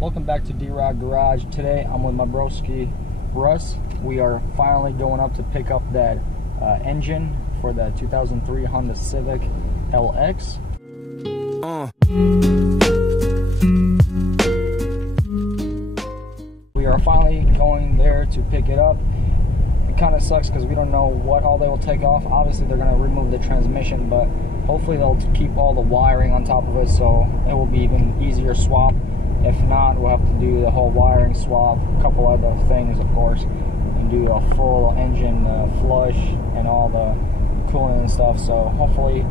Welcome back to D-Rock Garage. Today I'm with my broski Russ. We are finally going up to pick up that engine for the 2003 Honda Civic LX. We are finally going there to pick it up. It kind of sucks because we don't know what all they will take off. Obviously they're going to remove the transmission, but hopefully they'll keep all the wiring on top of it, so it will be even easier swap. If not, we'll have to do the whole wiring swap, a couple other things of course, and do a full engine flush and all the cooling and stuff. So hopefully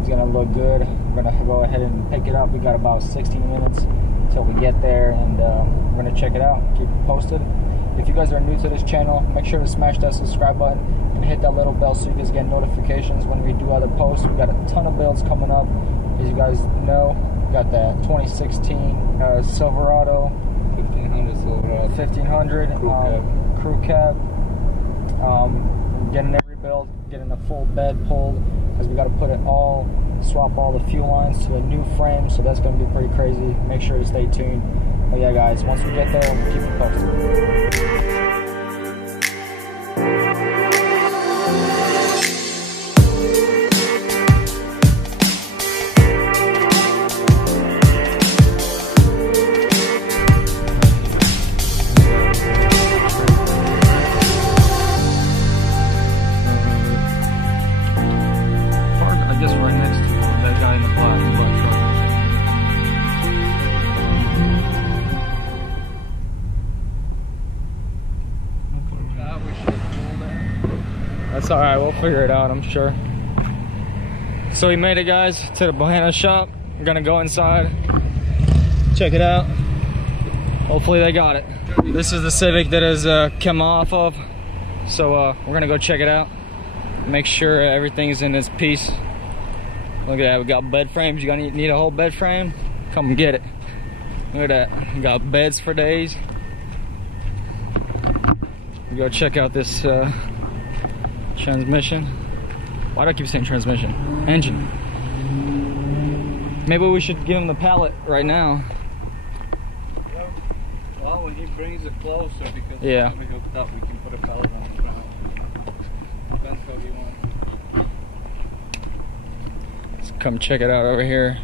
it's gonna look good. We're gonna go ahead and pick it up. We got about 16 minutes till we get there, and we're gonna check it out, keep it posted. If you guys are new to this channel, make sure to smash that subscribe button and hit that little bell so you guys get notifications when we do other posts. We got a ton of builds coming up, as you guys know. Got that 2016 Silverado 1500 Silverado 1500 crew cab. Getting every build, getting a full bed pulled, because we got to put it all, swap all the fuel lines to a new frame, so that's going to be pretty crazy. Make sure to stay tuned. But yeah guys, once we get there, we'll keep you posted. That's alright, we'll figure it out, I'm sure. So we made it, guys, to the Bohana shop. We're gonna go inside, check it out. Hopefully they got it. This is the Civic that has come off of. So we're gonna go check it out. Make sure everything's in its piece. Look at that, we got bed frames. You gonna need a whole bed frame? Come and get it. Look at that, we got beds for days. We go check out this transmission. Why do I keep saying transmission? Engine. Maybe we should give him the pallet right now. Well, when he brings it closer, because yeah, we hooked up, we can put a pallet on the ground. Depends how you want. Let's come check it out over here.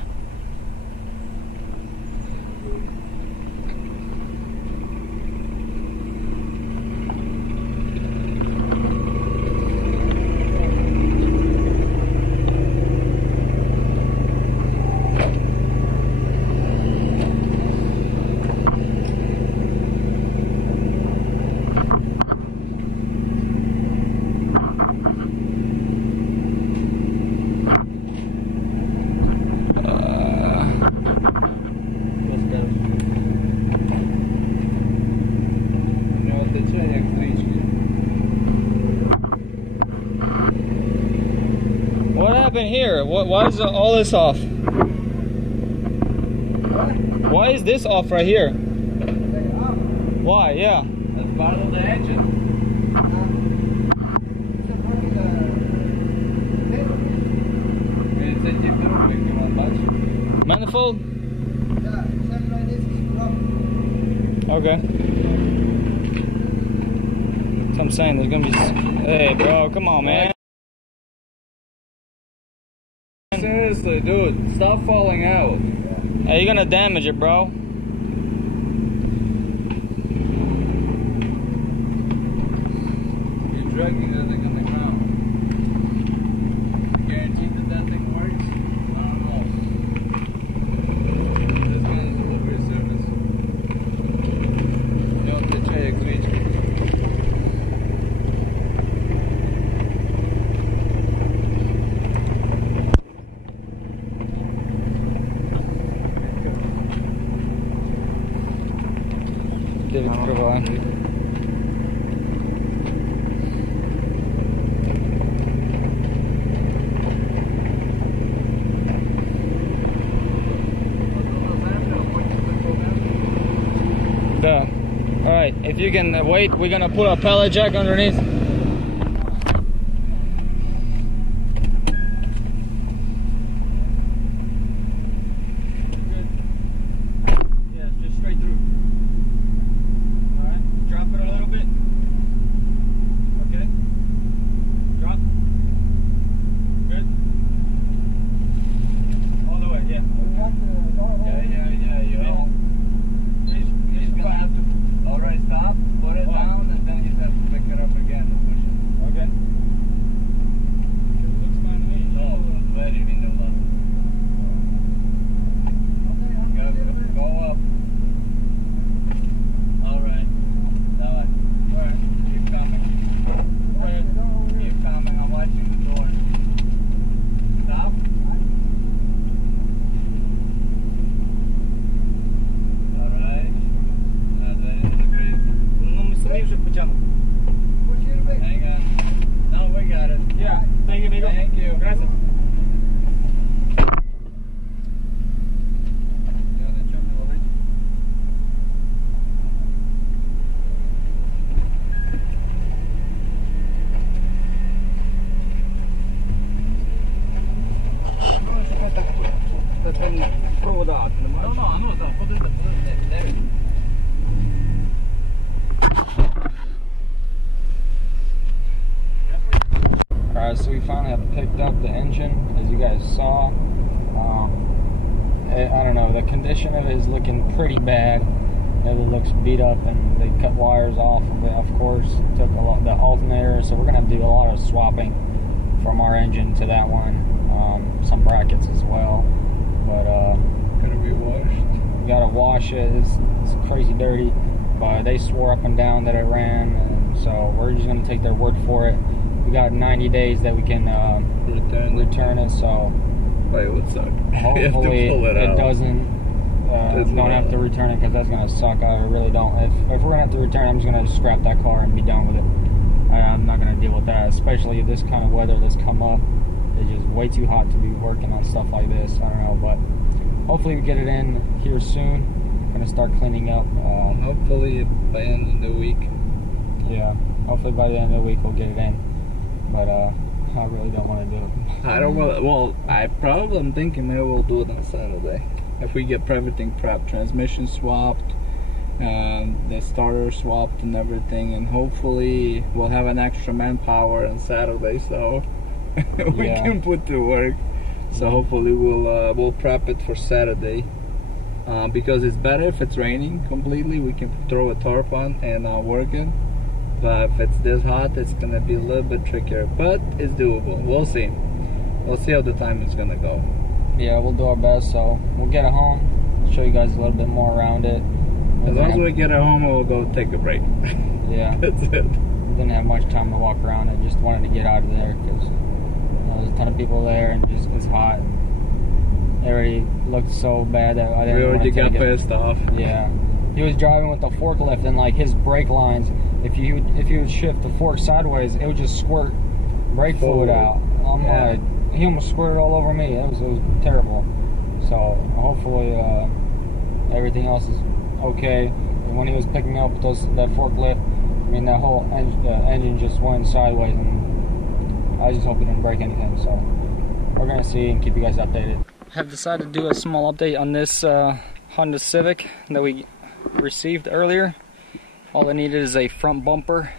What happened here? Why is all this off? Why is this off right here? Why? Yeah. That's part of the engine. Manifold? Okay. That's what I'm saying. There's gonna be. Hey, bro, come on, man. Seriously, dude, stop falling out. Hey, you're gonna damage it, bro. You're dragging that thing on the ground. Guaranteed that that thing works? I don't know. This one is delivery service. Не отвечай электрички. Девять открываем. Да. Alright, if you can wait, we're gonna put a pallet jack underneath. Yeah, just straight through. engine, as you guys saw. I don't know, the condition of it is looking pretty bad. It looks beat up, and they cut wires off of it, of course. Took a lot, the alternator, so we're gonna have to do a lot of swapping from our engine to that one. Some brackets as well, but Gonna be washed. we gotta wash it. It's crazy dirty, but they swore up and down that it ran, and so we're just gonna take their word for it. We got 90 days that we can return it, so But it would suck. hopefully it doesn't. Don't have to return it, because that's gonna suck. I really don't. If we're gonna have to return it, I'm just gonna scrap that car and be done with it. I'm not gonna deal with that, especially this kind of weather that's come up. It's just way too hot to be working on stuff like this. I don't know, but hopefully we get it in here soon. Gonna start cleaning up. Hopefully by end of the week. Yeah, hopefully by the end of the week we'll get it in. But I really don't want to do it. I don't want. Well, I'm thinking maybe we'll do it on Saturday. If we get everything prepped, transmission swapped, the starter swapped and everything, and hopefully we'll have an extra manpower on Saturday, so we can put to work. So hopefully we'll prep it for Saturday, because it's better if it's raining completely. We can throw a tarp on and work it. But if it's this hot, it's gonna be a little bit trickier, but it's doable. We'll see. We'll see how the time is gonna go. Yeah, we'll do our best. So we'll get it home, show you guys a little bit more around it. As long as we get it home, we'll go take a break. Yeah, that's it. Didn't have much time to walk around. I just wanted to get out of there because there's a ton of people there, and just it's hot. It already looked so bad that I didn't. We already got pissed off. Yeah, he was driving with the forklift, and like his brake lines, if you would shift the fork sideways, it would just squirt brake fluid out. I'm like, he almost squirted all over me. It was terrible. So hopefully everything else is okay. And when he was picking up that forklift, I mean, that whole engine just went sideways, and I just hope he didn't break anything. So we're gonna see and keep you guys updated. I have decided to do a small update on this Honda Civic that we received earlier. All I needed is a front bumper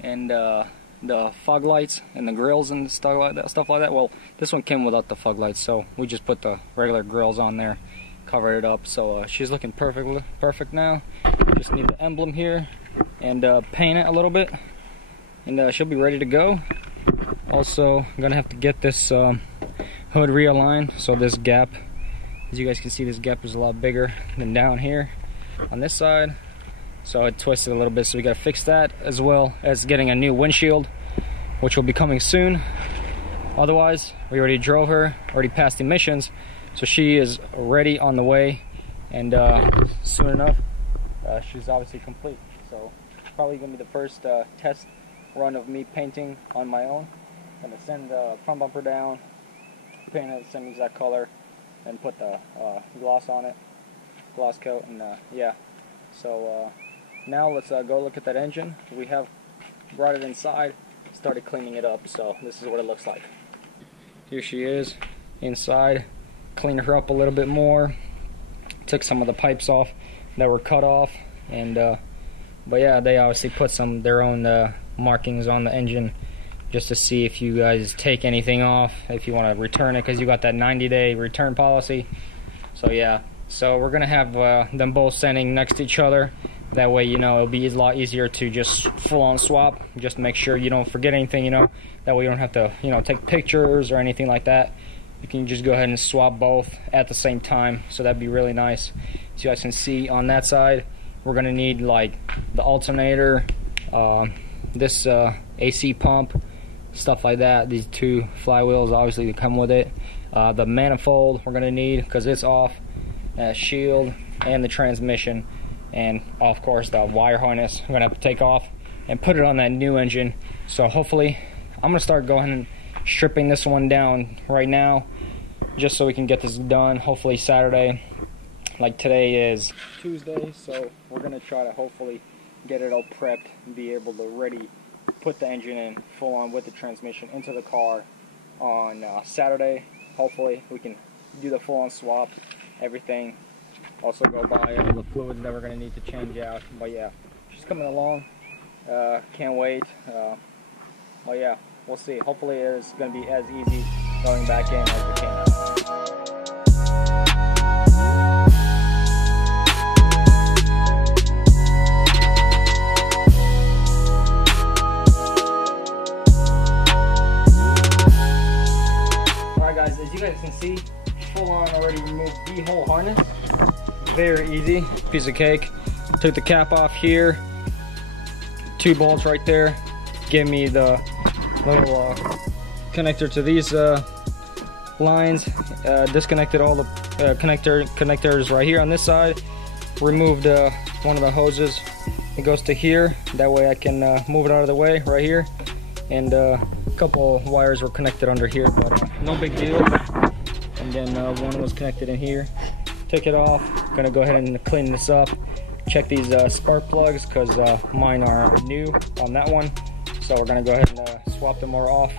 and the fog lights and the grills and stuff like that. Well, this one came without the fog lights, so we just put the regular grills on there, covered it up. So she's looking perfect now. Just need the emblem here and paint it a little bit, and she'll be ready to go. Also, I'm gonna have to get this hood realigned, so this gap, as you guys can see, this gap is a lot bigger than down here on this side. So it twisted a little bit, so we gotta fix that, as well as getting a new windshield, which will be coming soon. Otherwise, we already drove her, already passed emissions, so she is already on the way, and soon enough, she's obviously complete. So probably gonna be the first test run of me painting on my own. I'm gonna send the front bumper down, paint it the same exact color, and put the gloss on it, gloss coat, and yeah. So now let's go look at that engine. We have brought it inside, started cleaning it up, so this is what it looks like. Here she is inside. Cleaned her up a little bit more, took some of the pipes off that were cut off, and but yeah, they obviously put their own markings on the engine just to see if you guys take anything off, if you want to return it, because you got that 90-day return policy. So yeah, so we're gonna have them both standing next to each other. That way, you know, it'll be a lot easier to just full-on swap, just to make sure you don't forget anything, you know. That way you don't have to, you know, take pictures or anything like that. You can just go ahead and swap both at the same time, so that'd be really nice. As you guys can see on that side, we're gonna need like the alternator, this AC pump, stuff like that. These two flywheels obviously to come with it. The manifold we're gonna need because it's off, shield, and the transmission, and of course the wire harness I'm gonna have to take off and put it on that new engine. So hopefully I'm gonna start going and stripping this one down right now, just so we can get this done hopefully Saturday. Like today is Tuesday, so we're gonna try to hopefully get it all prepped and be able to ready put the engine in full on with the transmission into the car on Saturday. Hopefully we can do the full on swap, everything. Also go buy all the fluids that we're gonna need to change out. But yeah, she's coming along. Can't wait. But yeah, we'll see. Hopefully it's going to be as easy going back in as it came out. Alright guys, as you guys can see, full on already removed the whole harness. Very easy, piece of cake. Took the cap off here, 2 bolts right there. Give me the little connector to these lines. Disconnected all the connectors right here on this side. Removed one of the hoses. It goes to here. That way I can move it out of the way right here. And a couple wires were connected under here, but no big deal. And then one was connected in here. Took it off. Gonna go ahead and clean this up. Check these spark plugs because mine are new on that one. So we're gonna go ahead and swap them more off,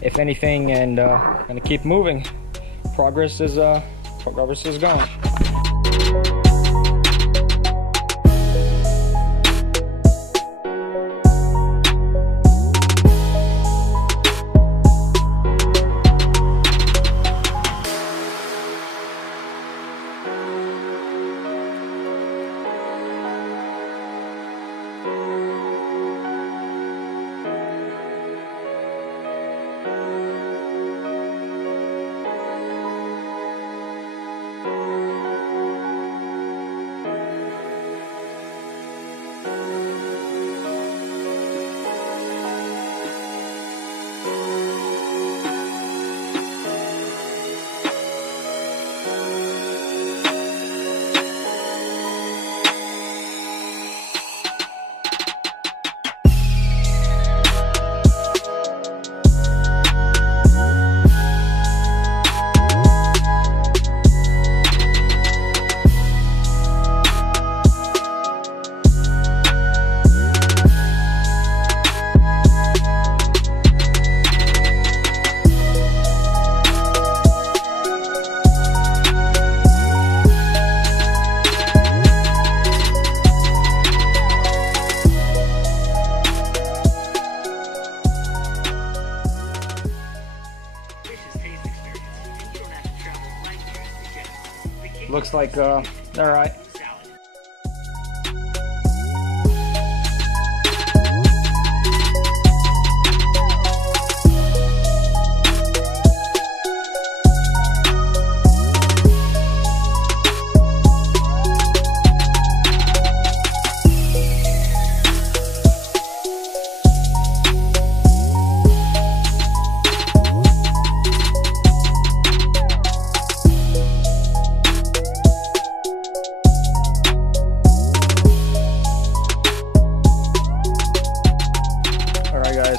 if anything, and gonna keep moving. Progress is going. Looks like, all right.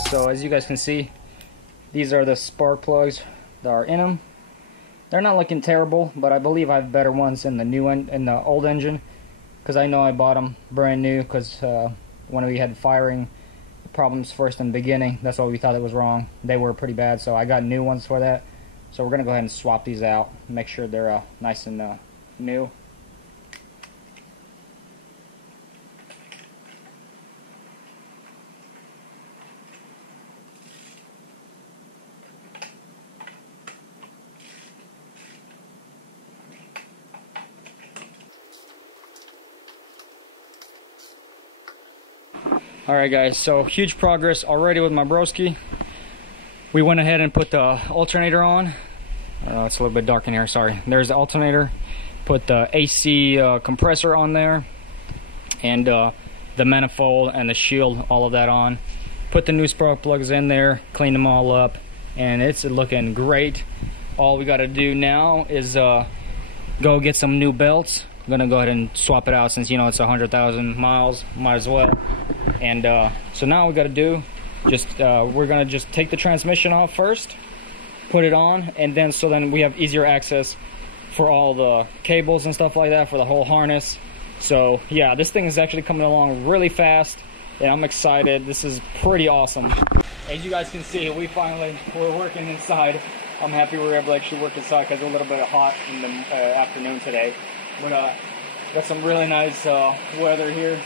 So as you guys can see, these are the spark plugs that are in them. They're not looking terrible, but I believe I have better ones in the new in the old engine, because I know I bought them brand new because when we had firing problems first in the beginning, that's why we thought it was wrong. They were pretty bad, so I got new ones for that. So we're gonna go ahead and swap these out, make sure they're nice and new. Alright guys, so huge progress already with my broski. We went ahead and put the alternator on. It's a little bit dark in here, sorry. There's the alternator. Put the AC compressor on there. And the manifold and the shield, all of that on. Put the new spark plugs in there, clean them all up. And it's looking great. All we gotta do now is go get some new belts. I'm gonna go ahead and swap it out since you know it's 100,000 miles, might as well. And so now we gotta do just we're gonna just take the transmission off first, put it on, and then then we have easier access for all the cables and stuff like that for the whole harness. So yeah, this thing is actually coming along really fast and I'm excited. This is pretty awesome. As you guys can see, we're working inside. I'm happy we were able to actually work inside because it's a little bit hot in the afternoon today. But got some really nice weather here.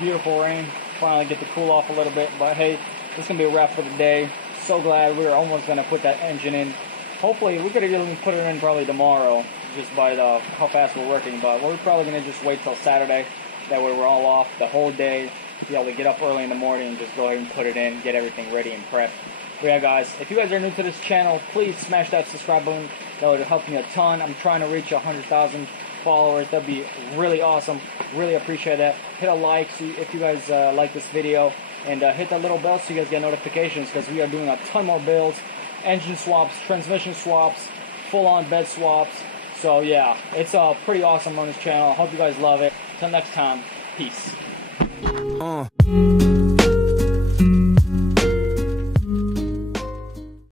Beautiful rain. Finally get to cool off a little bit. But hey, this is gonna be a wrap for the day. So glad. We were almost gonna put that engine in. Hopefully, we could have even put it in probably tomorrow, just by how fast we're working. But we're probably gonna just wait till Saturday. That way, we're all off the whole day. Be able to get up early in the morning and just go ahead and put it in, get everything ready and prepped. But yeah, guys, if you guys are new to this channel, please smash that subscribe button. That would help me a ton. I'm trying to reach 100,000 followers. That'd be really awesome. Really appreciate that. Hit a like if you guys like this video, and hit that little bell so you guys get notifications, because we are doing a ton more builds, engine swaps, transmission swaps, full-on bed swaps. So yeah, it's pretty awesome on this channel. I hope you guys love it. Till next time, peace.